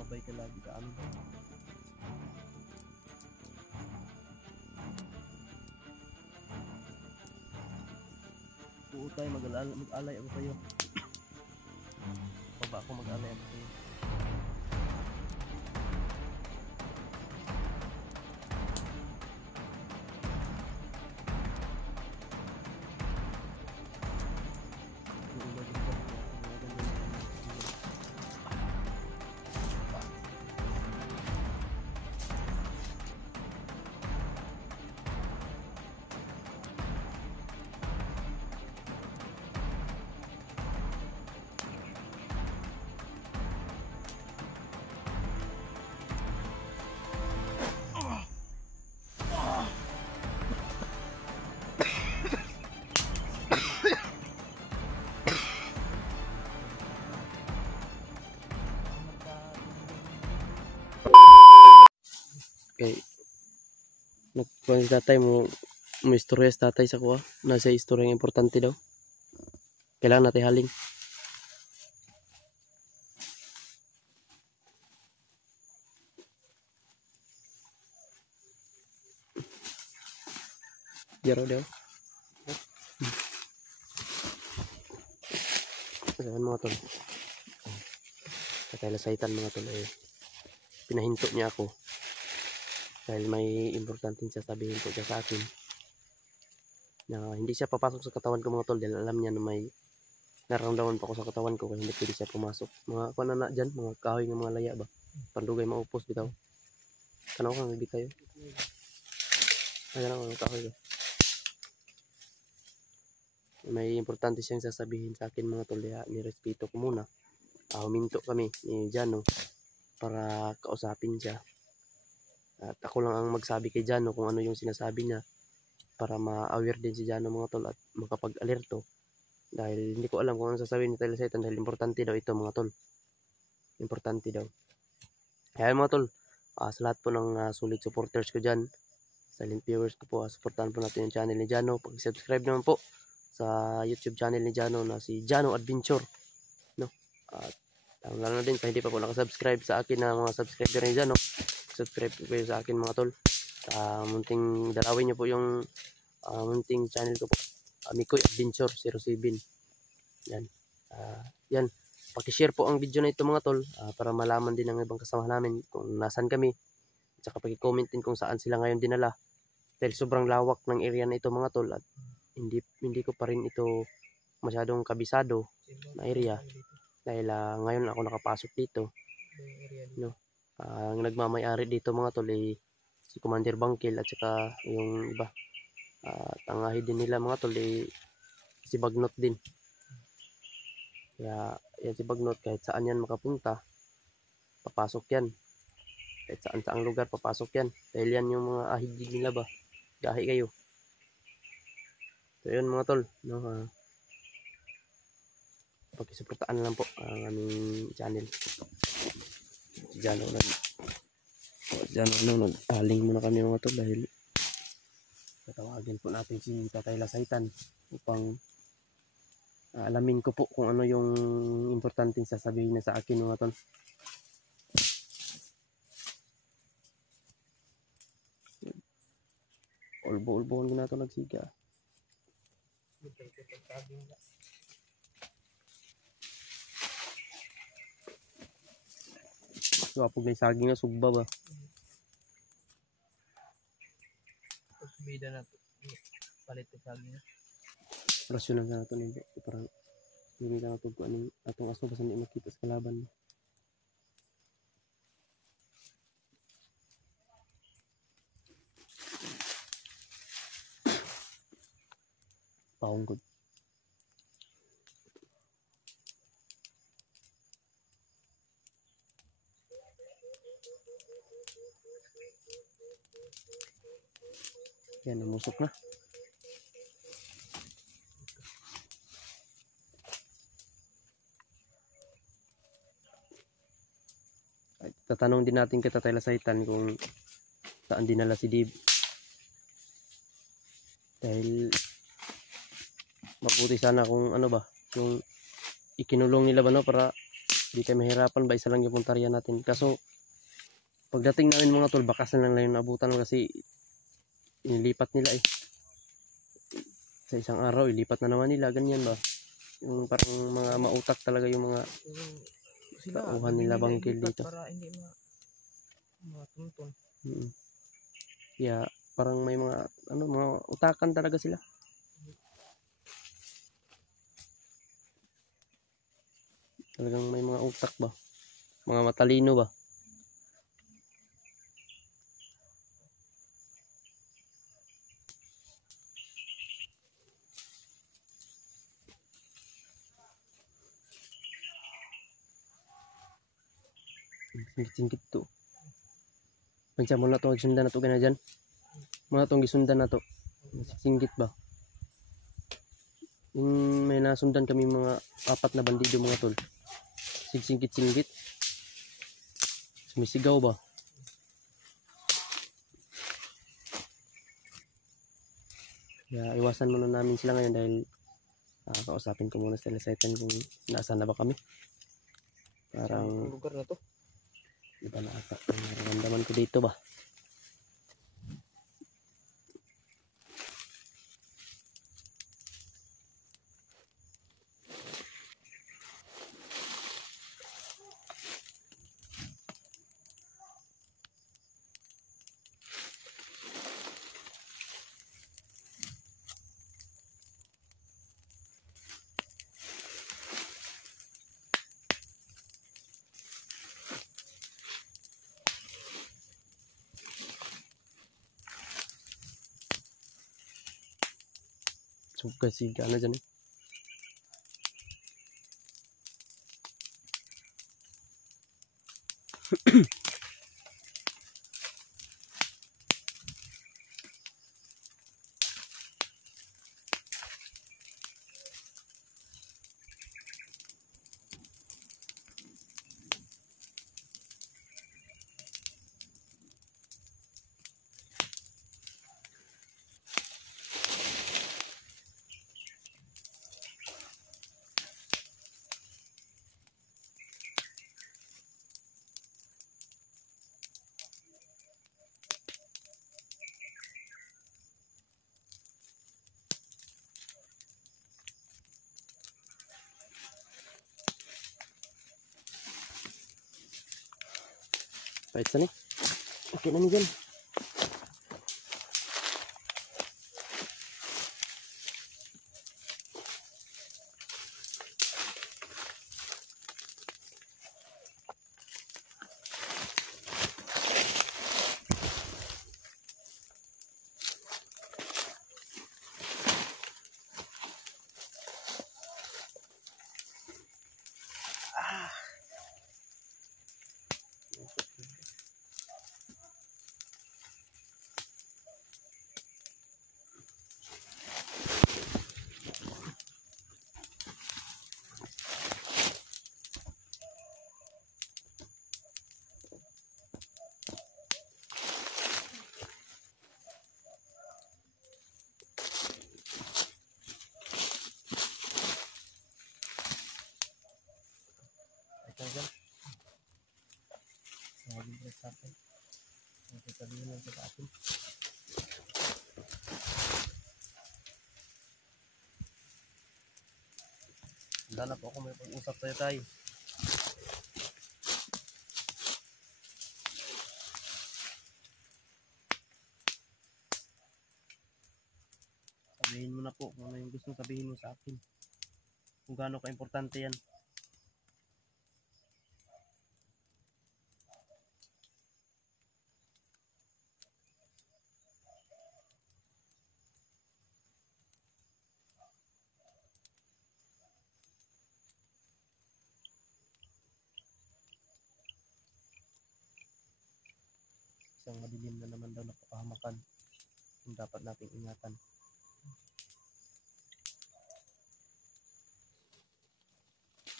Sumabay ka lagi sa amin. Oo tayo, mag-alay ako sa'yo. Baba ako, mag-alay ako sa'yo. Okay. Nagkuhan si tatay mo istorya sa tatay sa kuha. Nasa istorya yung importante daw. Kailangan natin haling. Jaro daw. Ayan mga tol. Tatay Lasaitan mga tol. Pinahinto niya ako. Dahil may importanteng sasabihin po siya sa akin na hindi siya papasok sa katawan ko mga tol dahil alam niya na may nararamdaman pa ako sa katawan ko kaya hindi pwede siya pumasok. Mga kuha na dyan, mga kahoy ng mga laya ba? Pandugay maupos bitaw. Kanaw kang nagdi tayo. Ayan ako, mga kahoy ba? May importante siyang sasabihin sa akin mga tol kaya nirespeto ko muna. Huminto kami ni Jano para kausapin siya. At ako lang ang magsabi kay Jano kung ano yung sinasabi niya para ma-aware din si Jano mga tol at makapag-alerto. Dahil hindi ko alam kung ano sasabihin ni Tatay Lasaitan dahil importante daw ito mga tol. Importante daw. Kaya mga tol, sa lahat po ng solid supporters ko dyan, silent viewers ko po, supportahan po natin yung channel ni Jano. Pag-subscribe naman po sa YouTube channel ni Jano na si Jano Adventure. No? At lalo na din sa hindi pa po nakasubscribe sa akin na mga subscriber ni Jano. Subscribe po kayo sa akin mga tol. Munting dalawin nyo po yung munting channel ko po. Mikoy Adventure 07. Yan. Yan. Paki-share po ang video na ito mga tol para malaman din ng ibang kasama namin kung nasan kami. At saka paki-comment din kung saan sila ngayon dinala. Dahil sobrang lawak ng area na ito mga tol at hindi ko pa rin ito masyadong kabisado na area. Dahil ngayon ako nakapasok dito. No? Ang nagmamay-ari dito mga tol ay si Commander Bangkil at saka yung iba. Tangahi din nila mga tol ay si Bagnot din. Kaya yan si Bagnot kahit saan yan makapunta, papasok yan. Kahit saan saang lugar papasok yan. Dahil yan yung mga ahigig nila ba. Gahi kayo. So yun mga tol. No, pagkisuportaan lang po ang aming channel. Diyan nag-aling muna kami mga tol dahil tatawagin po natin si Tatay Lasaitan upang alamin ko po kung ano yung importanteng sasabihin niya sa akin mga tol. Ulbo-ulbohon ko na ito nagsiga. Wapog na yung saging na sugba ba? Bida na ito. Palit yung saging na. Rasyonal na ito nito. Parang hindi na ito kung anong atong aso basta hindi makita sa kalaban. Paunggod. Yan, namusok na. Ay, tatanong din natin kay Tatay Lasaitan kung saan dinala si Dib. Dahil mabuti sana kung ano ba, yung ikinulong nila ba no para Hindi kayo mahirapan ba, isa lang yung puntarya natin. Kaso pagdating namin mga tol, bakas na lang yung nabutan kasi inilipat nila eh. Sa isang araw ilipat na naman nila, ganyan ba. Yung parang mga mautak talaga yung mga tauhan nila bangkil dito. Para hindi matuntun. Yeah, parang may mga mga utakan talaga sila. Talagang may mga utak ba, mga matalino ba. Singkit to. Pansa mo na to, sundan na to gana dyan. Mga tong gisundan na to. Singgit ba? Yung may nasundan kami mga 4 na bandido mga tol. Singkit. Sumisigaw ba? Kaya iwasan muna namin sila ngayon dahil kausapin ko muna sila sa itin kung nasaan na ba kami. Parang lugar na to. iba na ata ang nararamdaman ko dito ba. So kasi gana dyan eh. Pahit sa ni. Okay na ni dyan. Dyan. Maging press natin. Sabihin lang sa atin. Handa na po ako, may pag-usap tayo tayo. Sabihin mo na po kung ano yung gusto sabihin mo sa akin. Kung gaano ka-importante yan. Isang madilim na naman daw na kapahamakan yung dapat nating ingatan.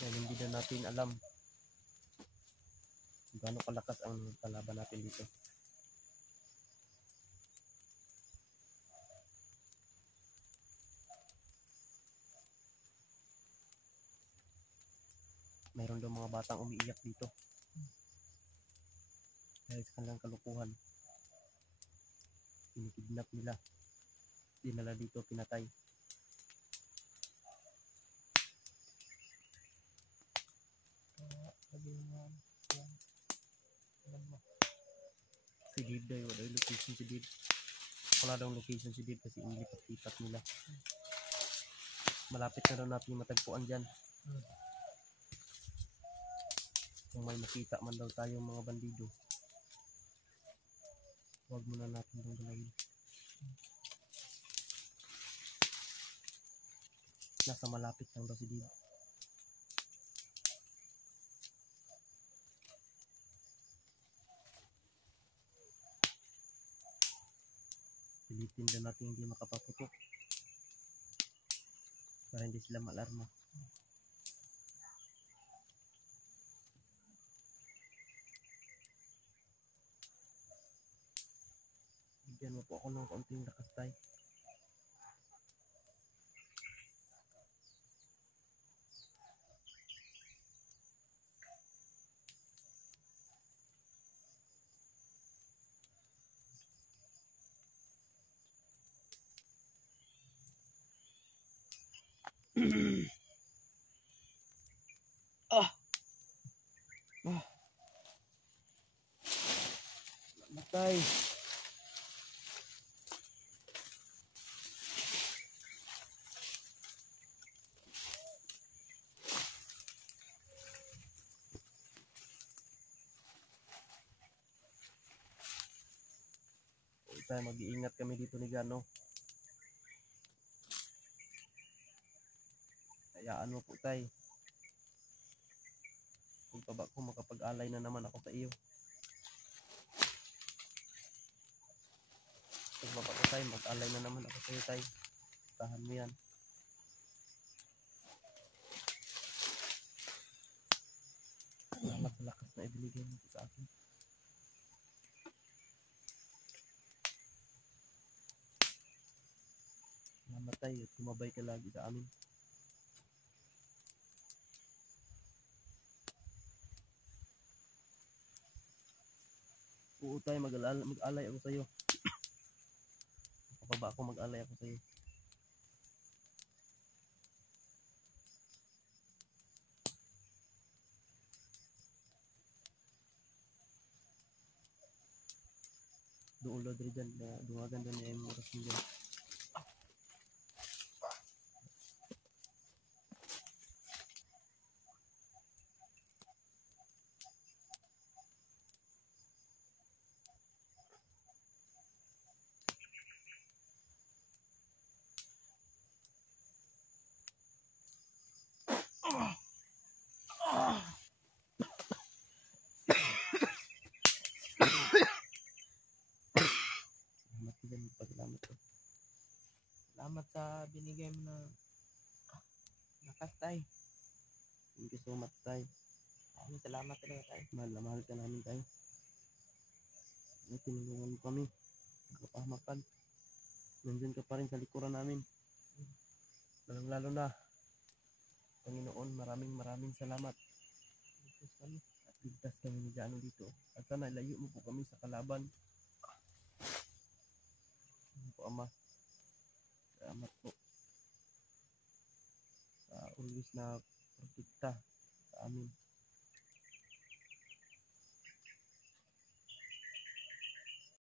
Dahil hindi na natin alam kung gaano kalakas ang kalaban natin dito. mayroon daw mga batang umiiyak dito. Dahil sa kanilang kalukuhan. Kinikidnap nila. Dinala dito, pinatay. Sabi mo, yan. Alam mo. Si Dave daw, wala yung location si Dave. Wala daw location si Dave kasi inilipat-lipat nila. Malapit na daw natin yung matagpuan dyan. Kung may makita man daw tayong mga bandido, huwag muna natin daw galawin. Nasa malapit lang daw si Dave. Pilitin daw natin hindi makapaputok para hindi sila malarma. Bigyan mo po ako ng konting lakas tayo. Matay. Tayo mag-iingat kami dito ni Gano. Hayaan mo po tayo. Kung pa ba ko makapag-alay na naman ako sa iyo. Kung pa ba ko tayo, mag-alay na naman ako sa iyo tayo. Tahan mo yan. Salamat sa lakas na ibinigay mo sa akin. Salamat tayo at kumabay ka lagi sa amin. Oo tayo, mag-alay ako sa iyo. Kapag ba ako mag-alay ako sa iyo. Doon ulo diri dyan, dungagan doon niya yung oras mo dyan. Salamat ko dyan, magpasalamat ko. Salamat sa binigay mo na lakas tayo. Thank you so much tayo. Maraming salamat talaga tayo. Mahal na mahal ka namin tayo. Tinulungan mo kami. Kapahamakan. Nandun ka pa rin sa likuran namin. Lalong lalo na. Panginoon, maraming salamat. Ligtas kami. At ligtas kami ni Jano dito. At sana ilayo mo po kami sa kalaban. Ano po, Ama. Salamat po. Sa always na protekta sa amin.